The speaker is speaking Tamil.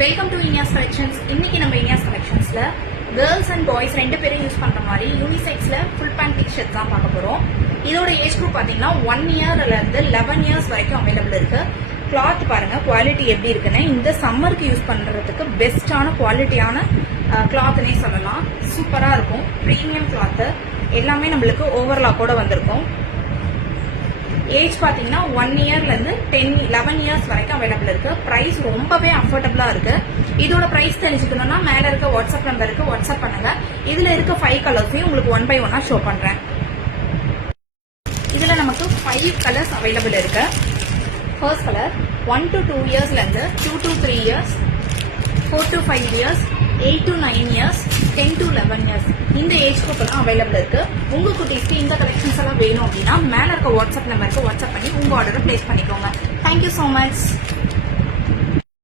Welcome to Iniya's collections. இன்னைக்கு நம்ம இனியாஸ் கலெக்ஷன்ஸ்ல கேர்ள்ஸ் அண்ட் பாய்ஸ் ரெண்டு பேரும் யூஸ் பண்ற மாதிரி யூனிசெக்ஸ்ல ஃபுல் பேண்ட் டிஷர்ட் தான் பார்க்க போறோம். இதோட ஏஜ் குரூப் பாத்தீங்கன்னா 1 இயர்ல இருந்து 11 இயர்ஸ் வரைக்கும் அவைலபிள் இருக்கு. கிளாத் பாருங்க குவாலிட்டி எப்படி இருக்குன்னு. இந்த சம்மருக்கு யூஸ் பண்றதுக்கு பெஸ்டான குவாலிட்டியான கிளாத்னே சொல்லலாம். சூப்பரா இருக்கும். Premium cloth. எல்லாமே நம்மளுக்கு ஓவர்லாக்கோட வந்திருக்கும். ஏஜ் பாத்தீங்கன்னா 1 இயர்ல இருந்து 11 இயர்ஸ் வரைக்கும் அவைலபிள் இருக்கு. பிரைஸ் ரொம்பவே அஃபோர்டபுளா இருக்கு. இதோட பிரைஸ் தெரிஞ்சுக்கணும்னா மேல இருக்க வாட்ஸ்அப் நம்பருக்கு வாட்ஸ்அப் பண்ணுங்க. இதுல இருக்க 5 கலர்ஸையும் உங்களுக்கு 1 by 1 ஷோ பண்றேன். இதுல நமக்கு 5 கலர்ஸ் அவைலபிள் இருக்கு. ஃபர்ஸ்ட் கலர் 1 to 2 இயர்ஸ்ல இருந்து 2 to 3 years, 4 to 5 years, 8 to 9 years, 10 to 11 years இந்த ஏஜ் குரூப் எல்லாம் அவைலபிள் இருக்கு. உங்க குட்டீஸ்க்கு இந்த கலெக்ஷன்ஸ் எல்லாம் வேணும் அப்படின்னா மேல இருக்க வாட்ஸ்அப் நம்பருக்கு வாட்ஸ்அப் பண்ணி உங்க ஆர்டரை பிளேஸ் பண்ணிக்கோங்க. Thank you so much.